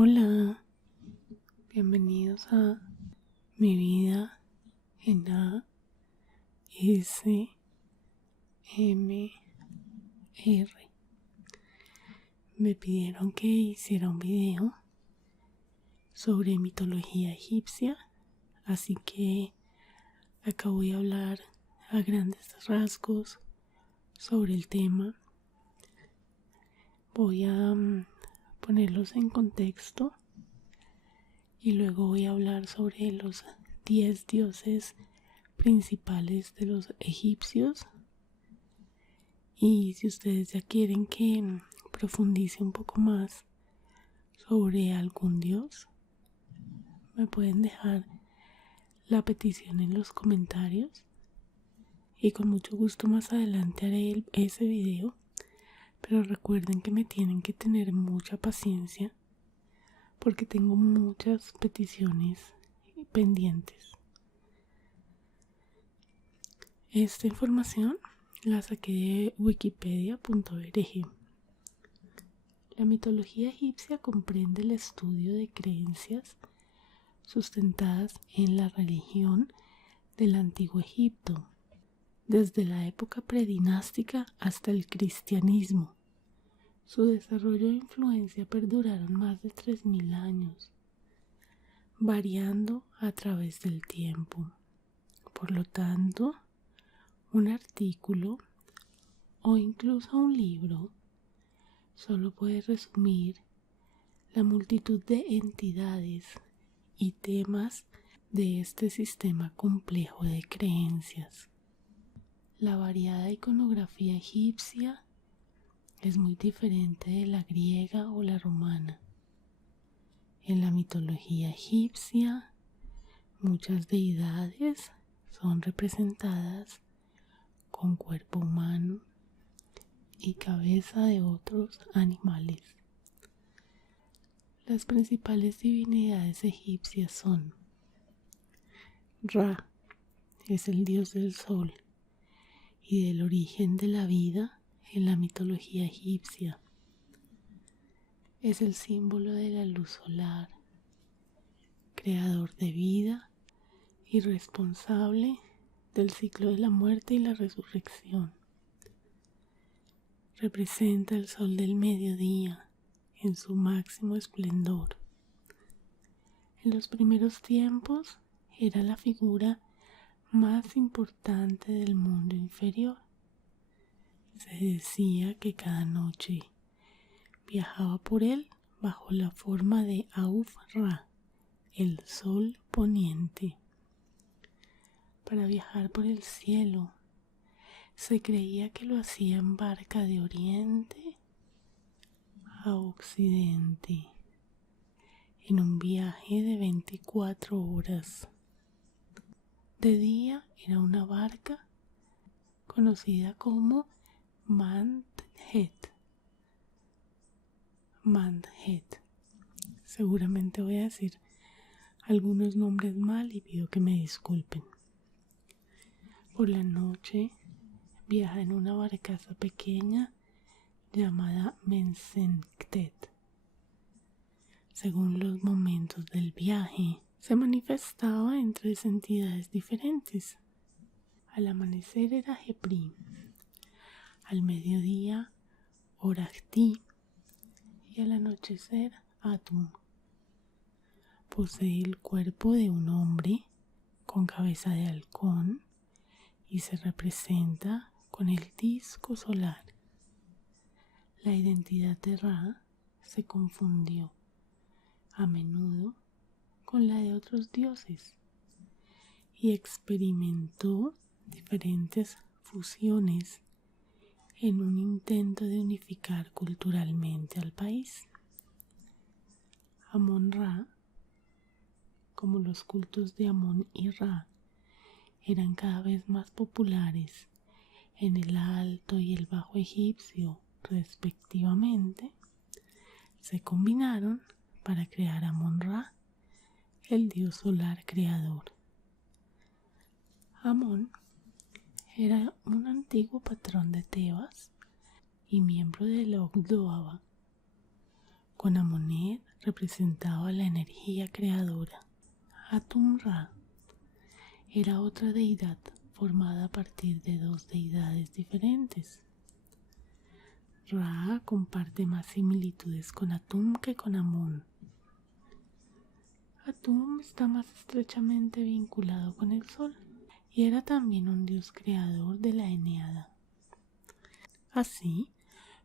Hola, bienvenidos a mi vida en ASMR. Me pidieron que hiciera un video sobre mitología egipcia, así que acá voy a hablar a grandes rasgos sobre el tema. Voy a ponerlos en contexto y luego voy a hablar sobre los 10 dioses principales de los egipcios. Y si ustedes ya quieren que profundice un poco más sobre algún dios, me pueden dejar la petición en los comentarios y con mucho gusto más adelante haré ese video. Pero recuerden que me tienen que tener mucha paciencia porque tengo muchas peticiones pendientes. Esta información la saqué de wikipedia.org. La mitología egipcia comprende el estudio de creencias sustentadas en la religión del Antiguo Egipto, desde la época predinástica hasta el cristianismo. Su desarrollo e influencia perduraron más de 3000 años, variando a través del tiempo. Por lo tanto, un artículo o incluso un libro solo puede resumir la multitud de entidades y temas de este sistema complejo de creencias. La variada iconografía egipcia es muy diferente de la griega o la romana. En la mitología egipcia, muchas deidades son representadas con cuerpo humano y cabeza de otros animales. Las principales divinidades egipcias son Ra, es el dios del sol y del origen de la vida en la mitología egipcia. Es el símbolo de la luz solar, creador de vida y responsable del ciclo de la muerte y la resurrección. Representa el sol del mediodía en su máximo esplendor. En los primeros tiempos era la figura más importante del mundo inferior. Se decía que cada noche viajaba por él bajo la forma de Auf-Ra, el sol poniente. Para viajar por el cielo, se creía que lo hacía en barca de oriente a occidente, en un viaje de 24 horas. De día era una barca conocida como Manthet. Seguramente voy a decir algunos nombres mal y pido que me disculpen. Por la noche viaja en una barcaza pequeña llamada Mensenktet. Según los momentos del viaje, se manifestaba en 3 entidades diferentes. Al amanecer era Jepri, al mediodía Oracti y al anochecer Atum. Posee el cuerpo de un hombre con cabeza de halcón y se representa con el disco solar. La identidad de Ra se confundió a menudo con la de otros dioses y experimentó diferentes fusiones en un intento de unificar culturalmente al país. Amon-Ra, como los cultos de Amón y Ra, eran cada vez más populares en el Alto y el Bajo Egipcio, respectivamente, se combinaron para crear Amon-Ra, el dios solar creador. Amón era un antiguo patrón de Tebas y miembro de la Ogdoaba. Con Amonet representaba la energía creadora. Atum-Ra era otra deidad formada a partir de dos deidades diferentes. Ra comparte más similitudes con Atum que con Amón. Atum está más estrechamente vinculado con el sol y era también un dios creador de la Eneada. Así,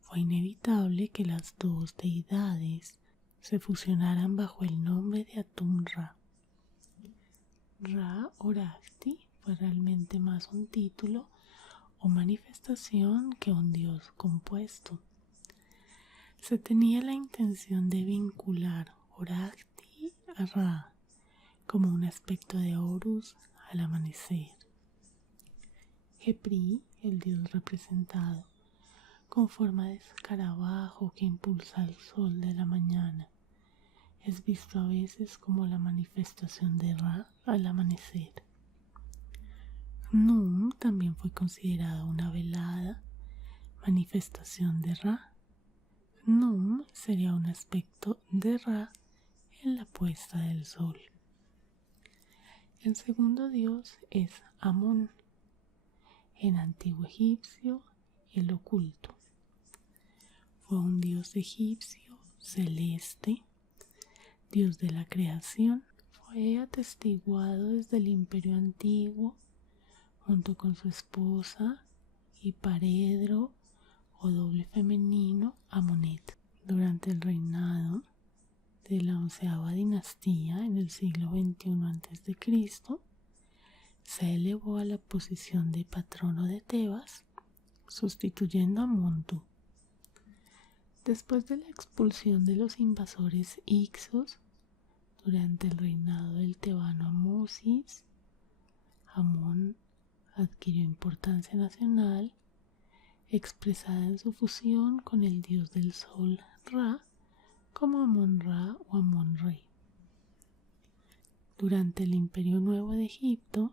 fue inevitable que las dos deidades se fusionaran bajo el nombre de Atum-Ra. Ra-Horakhti fue realmente más un título o manifestación que un dios compuesto. Se tenía la intención de vincular Horakhti a Ra como un aspecto de Horus al amanecer. Khepri, el dios representado, con forma de escarabajo que impulsa el sol de la mañana, es visto a veces como la manifestación de Ra al amanecer. Num también fue considerada una velada manifestación de Ra. Num sería un aspecto de Ra en la puesta del sol. El segundo dios es Amón, en antiguo egipcio el oculto. Fue un dios egipcio celeste, dios de la creación. Fue atestiguado desde el Imperio Antiguo junto con su esposa y paredro o doble femenino Amonet. Durante el reinado de la 11ª dinastía en el siglo XXI a.C., se elevó a la posición de patrono de Tebas, sustituyendo a Montu. Después de la expulsión de los invasores Hicsos durante el reinado del tebano Amosis, Amón adquirió importancia nacional, expresada en su fusión con el dios del sol Ra, como Amón-Ra o Amón-Rey. Durante el Imperio Nuevo de Egipto,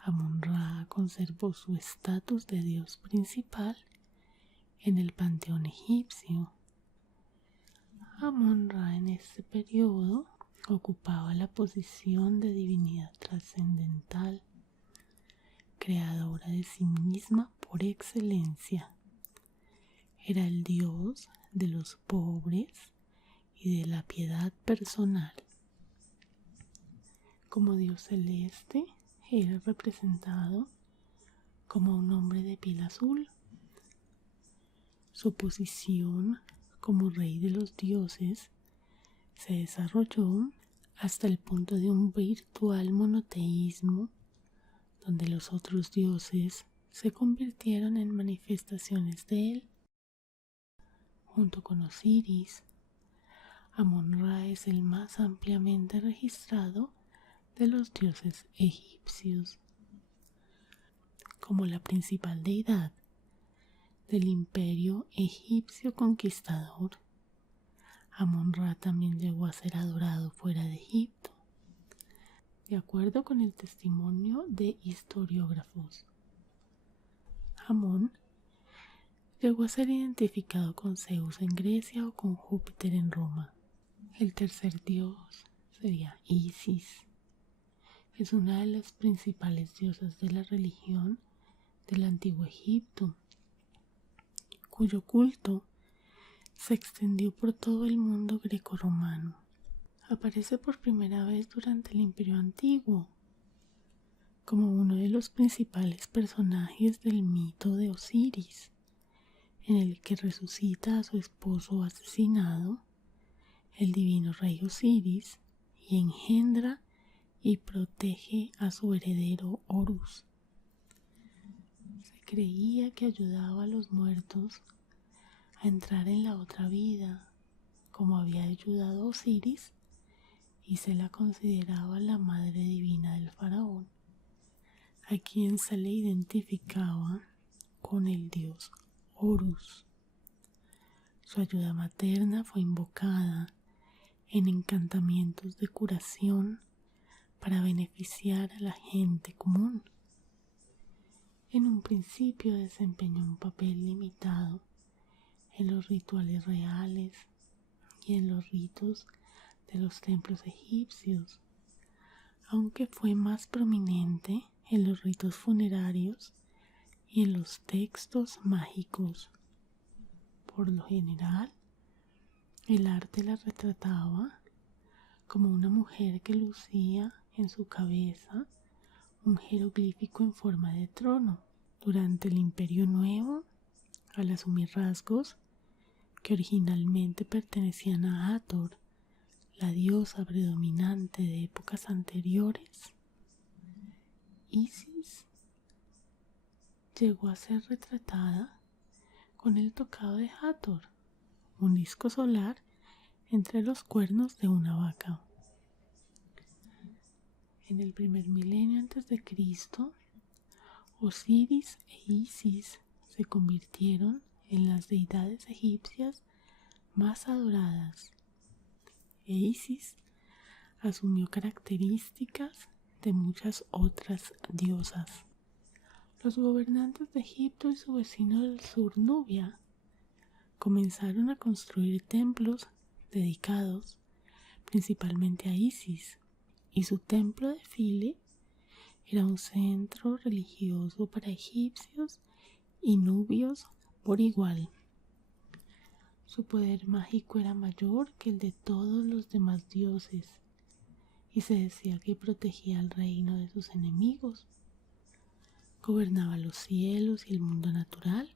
Amón-Ra conservó su estatus de dios principal en el panteón egipcio. Amón-Ra en este periodo ocupaba la posición de divinidad trascendental, creadora de sí misma por excelencia. Era el dios de los pobres y de la piedad personal. Como dios celeste, era representado como un hombre de piel azul. Su posición como rey de los dioses se desarrolló hasta el punto de un virtual monoteísmo, donde los otros dioses se convirtieron en manifestaciones de él. Junto con Osiris, Amón-Ra es el más ampliamente registrado de los dioses egipcios. Como la principal deidad del imperio egipcio conquistador, Amón-Ra también llegó a ser adorado fuera de Egipto, de acuerdo con el testimonio de historiógrafos. Amón llegó a ser identificado con Zeus en Grecia o con Júpiter en Roma. El tercer dios sería Isis. Es una de las principales diosas de la religión del antiguo Egipto, cuyo culto se extendió por todo el mundo grecorromano. Aparece por primera vez durante el Imperio Antiguo, como uno de los principales personajes del mito de Osiris, en el que resucita a su esposo asesinado, el divino rey Osiris, y engendra y protege a su heredero Horus. Se creía que ayudaba a los muertos a entrar en la otra vida, como había ayudado a Osiris, y se la consideraba la madre divina del faraón, a quien se le identificaba con el dios Horus. Su ayuda materna fue invocada en encantamientos de curación para beneficiar a la gente común. En un principio desempeñó un papel limitado en los rituales reales mitología y en los ritos de los templos egipcios, aunque fue más prominente en los ritos funerarios y en los textos mágicos. Por lo general, el arte la retrataba como una mujer que lucía en su cabeza un jeroglífico en forma de trono. Durante el Imperio Nuevo, al asumir rasgos que originalmente pertenecían a Hathor, la diosa predominante de épocas anteriores, Isis llegó a ser retratada con el tocado de Hathor, un disco solar entre los cuernos de una vaca. En el primer milenio antes de Cristo, Osiris e Isis se convirtieron en las deidades egipcias más adoradas, e Isis asumió características de muchas otras diosas. Los gobernantes de Egipto y su vecino del sur, Nubia, comenzaron a construir templos dedicados principalmente a Isis, y su templo de File era un centro religioso para egipcios y nubios por igual. Su poder mágico era mayor que el de todos los demás dioses, y se decía que protegía el reino de sus enemigos. Gobernaba los cielos y el mundo natural,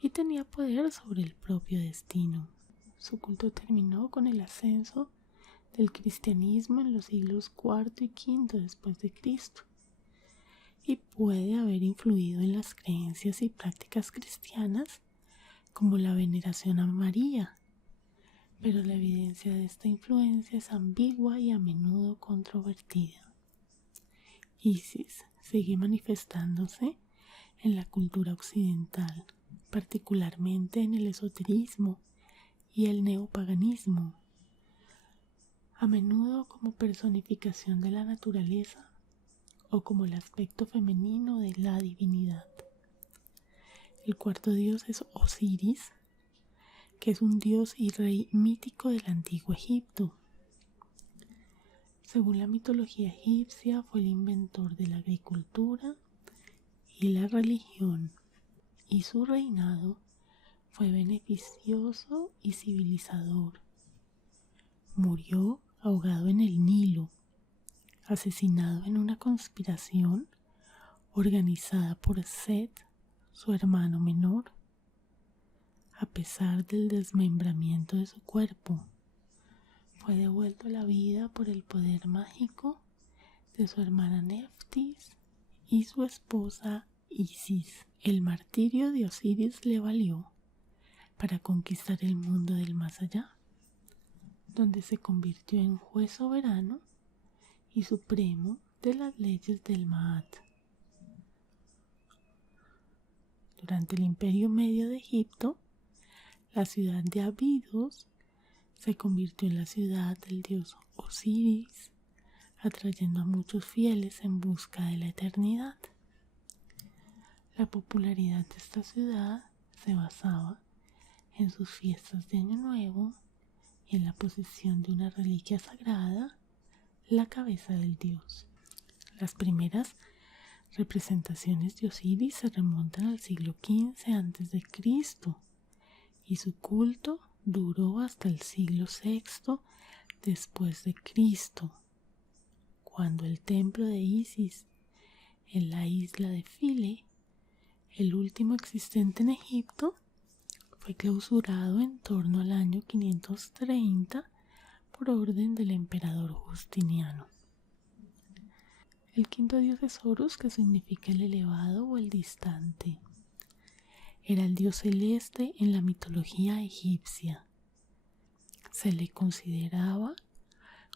y tenía poder sobre el propio destino. Su culto terminó con el ascenso del cristianismo en los siglos IV y V después de Cristo, y puede haber influido en las creencias y prácticas cristianas como la veneración a María, pero la evidencia de esta influencia es ambigua y a menudo controvertida. Isis sigue manifestándose en la cultura occidental, particularmente en el esoterismo y el neopaganismo, a menudo como personificación de la naturaleza o como el aspecto femenino de la divinidad. El cuarto dios es Osiris, que es un dios y rey mítico del antiguo Egipto. Según la mitología egipcia, fue el inventor de la agricultura y la religión, y su reinado fue beneficioso y civilizador. Murió ahogado en el Nilo, asesinado en una conspiración organizada por Set, su hermano menor. A pesar del desmembramiento de su cuerpo, fue devuelto a la vida por el poder mágico de su hermana Neftis y su esposa Isis. El martirio de Osiris le valió para conquistar el mundo del más allá, donde se convirtió en juez soberano y supremo de las leyes del Maat. Durante el Imperio Medio de Egipto, la ciudad de Abidos se convirtió en la ciudad del dios Osiris, atrayendo a muchos fieles en busca de la eternidad. La popularidad de esta ciudad se basaba en sus fiestas de Año Nuevo y en la posesión de una reliquia sagrada, la cabeza del dios. Las primeras representaciones de Osiris se remontan al siglo XV a.C. y su culto duró hasta el siglo VI después de Cristo, cuando el templo de Isis en la isla de File, el último existente en Egipto, fue clausurado en torno al año 530 por orden del emperador Justiniano. El quinto dios es Horus, que significa el elevado o el distante. Era el dios celeste en la mitología egipcia. Se le consideraba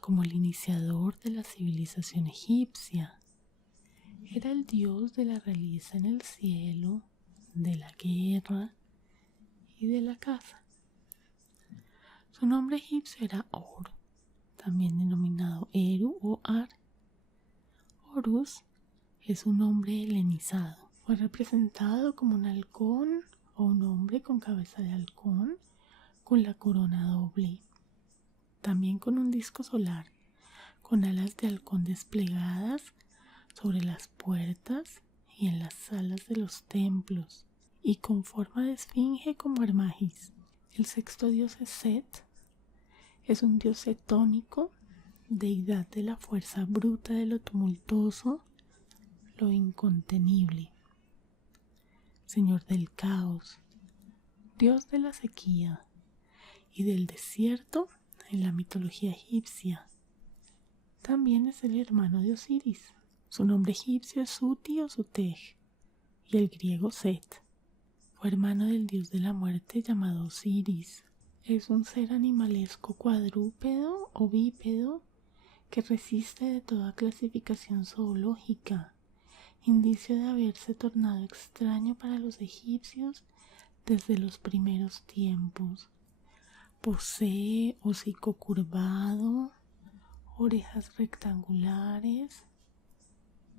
como el iniciador de la civilización egipcia. Era el dios de la realeza en el cielo, de la guerra y de la caza. Su nombre egipcio era Or, también denominado Eru o Ar. Horus es un hombre helenizado. Fue representado como un halcón o un hombre con cabeza de halcón con la corona doble. también con un disco solar, con alas de halcón desplegadas sobre las puertas y en las salas de los templos, y con forma de esfinge como Hermagis. El sexto dios es Set. Es un dios cetónico, deidad de la fuerza bruta de lo tumultuoso, lo incontenible. Señor del caos, dios de la sequía y del desierto en la mitología egipcia. También es el hermano de Osiris. Su nombre egipcio es Suti o Sutej y el griego Set. Fue hermano del dios de la muerte llamado Osiris. Es un ser animalesco cuadrúpedo o bípedo que resiste de toda clasificación zoológica, indicio de haberse tornado extraño para los egipcios desde los primeros tiempos. Posee hocico curvado, orejas rectangulares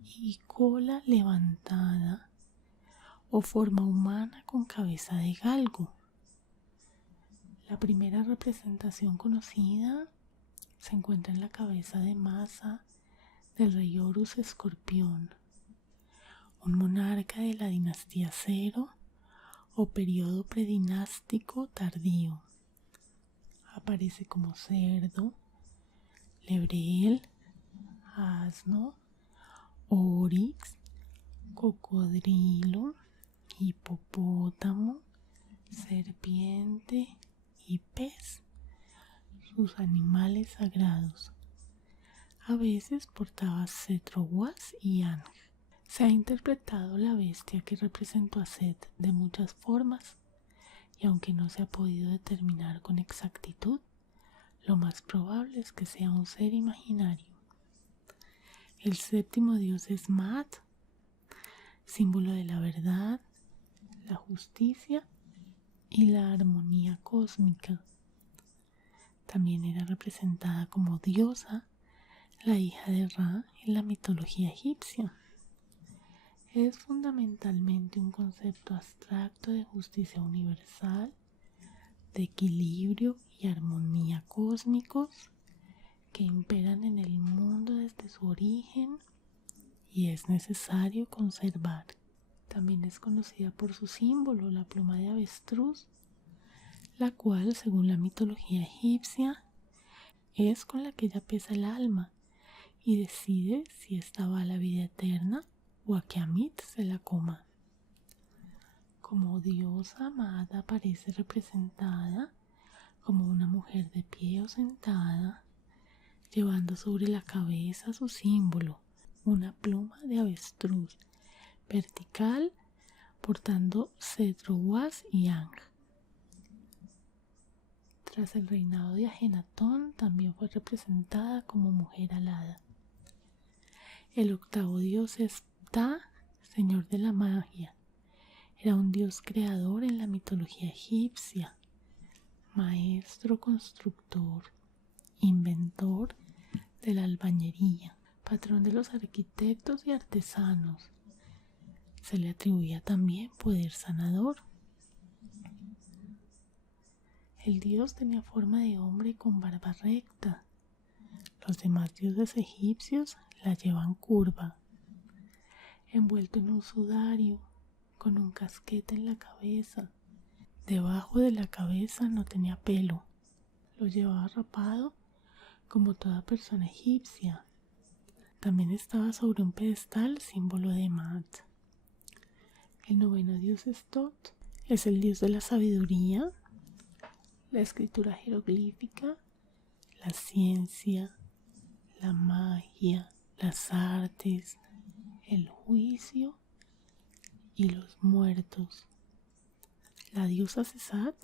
y cola levantada o forma humana con cabeza de galgo. La primera representación conocida se encuentra en la cabeza de masa del rey Horus Escorpión, un monarca de la dinastía Cero o periodo predinástico tardío. Aparece como cerdo, lebrel, asno, orix, cocodrilo, hipopótamo, serpiente y pez, sus animales sagrados. A veces portaba cetro Uas y Ang. Se ha interpretado la bestia que representó a Set de muchas formas, y aunque no se ha podido determinar con exactitud, lo más probable es que sea un ser imaginario. El séptimo dios es Maat, símbolo de la verdad, la justicia y la armonía cósmica. También era representada como diosa, la hija de Ra en la mitología egipcia. Es fundamentalmente un concepto abstracto de justicia universal, de equilibrio y armonía cósmicos que imperan en el mundo desde su origen y es necesario conservar. También es conocida por su símbolo, la pluma de avestruz, la cual, según la mitología egipcia, es con la que ella pesa el alma y decide si esta va a la vida eterna o a que Amit se la coma. Como diosa, Maat aparece representada como una mujer de pie o sentada, llevando sobre la cabeza su símbolo, una pluma de avestruz vertical, portando cetro Uas y Ang. Tras el reinado de Ajenatón, también fue representada como mujer alada. El octavo dios es Ptah, señor de la magia. Era un dios creador en la mitología egipcia, maestro constructor, inventor de la albañería, patrón de los arquitectos y artesanos. Se le atribuía también poder sanador. El dios tenía forma de hombre con barba recta. Los demás dioses egipcios la llevan curva, envuelto en un sudario, con un casquete en la cabeza. Debajo de la cabeza no tenía pelo. Lo llevaba rapado como toda persona egipcia. También estaba sobre un pedestal símbolo de Maat. El noveno dios es Tot. Es el dios de la sabiduría, la escritura jeroglífica, la ciencia, la magia, las artes, el juicio y los muertos. La diosa Sesat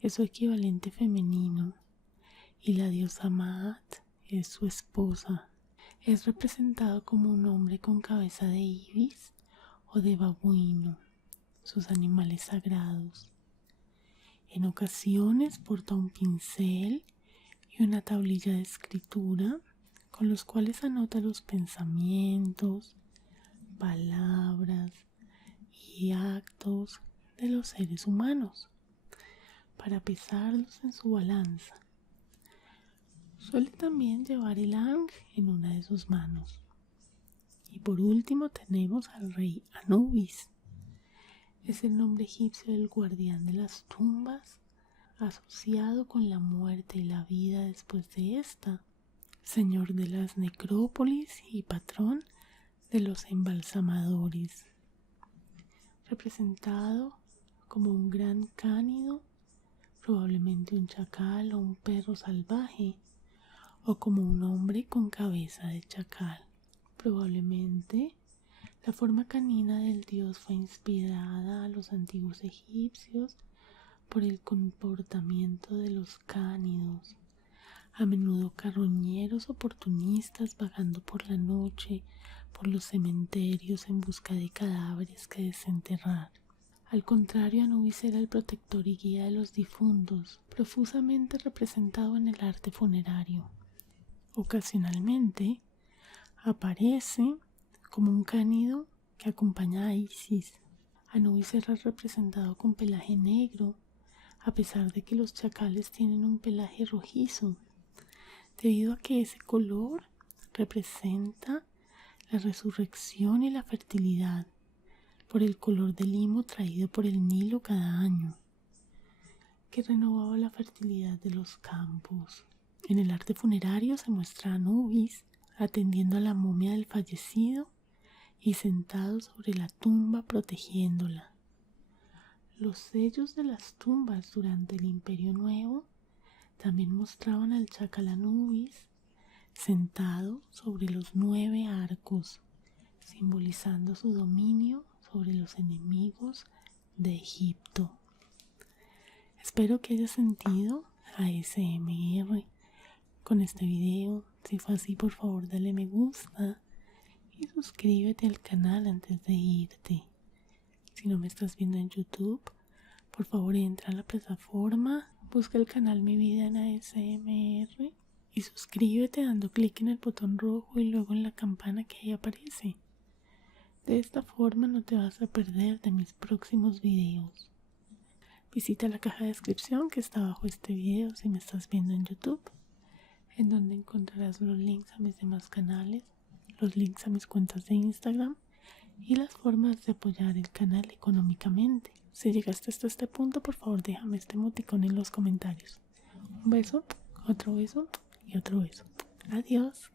es su equivalente femenino y la diosa Maat es su esposa. Es representado como un hombre con cabeza de ibis o de babuino, sus animales sagrados. En ocasiones porta un pincel y una tablilla de escritura con los cuales anota los pensamientos, palabras y actos de los seres humanos para pesarlos en su balanza. Suele también llevar el Ankh en una de sus manos. Y por último tenemos al rey Anubis. Es el nombre egipcio del guardián de las tumbas, asociado con la muerte y la vida después de esta, señor de las necrópolis y patrón de los embalsamadores, representado como un gran cánido, probablemente un chacal o un perro salvaje, o como un hombre con cabeza de chacal. Probablemente la forma canina del dios fue inspirada a los antiguos egipcios por el comportamiento de los cánidos, a menudo carroñeros oportunistas vagando por la noche por los cementerios en busca de cadáveres que desenterrar. Al contrario, Anubis era el protector y guía de los difuntos, profusamente representado en el arte funerario. Ocasionalmente aparece como un cánido que acompaña a Isis. Anubis era representado con pelaje negro, a pesar de que los chacales tienen un pelaje rojizo, debido a que ese color representa la resurrección y la fertilidad, por el color del limo traído por el Nilo cada año, que renovaba la fertilidad de los campos. En el arte funerario se muestra a Anubis atendiendo a la momia del fallecido y sentado sobre la tumba protegiéndola. Los sellos de las tumbas durante el Imperio Nuevo también mostraban al chacal Anubis sentado sobre los 9 arcos, simbolizando su dominio sobre los enemigos de Egipto. Espero que hayas sentido ASMR con este video. Si fue así, por favor dale me gusta y suscríbete al canal antes de irte. Si no me estás viendo en YouTube, por favor entra a la plataforma, busca el canal Mi Vida en ASMR y suscríbete dando clic en el botón rojo y luego en la campana que ahí aparece. De esta forma no te vas a perder de mis próximos videos. Visita la caja de descripción que está abajo este video si me estás viendo en YouTube, en donde encontrarás los links a mis demás canales, los links a mis cuentas de Instagram y las formas de apoyar el canal económicamente. Si llegaste hasta este punto, por favor déjame este emoticón en los comentarios. Un beso, otro beso y otro beso. Adiós.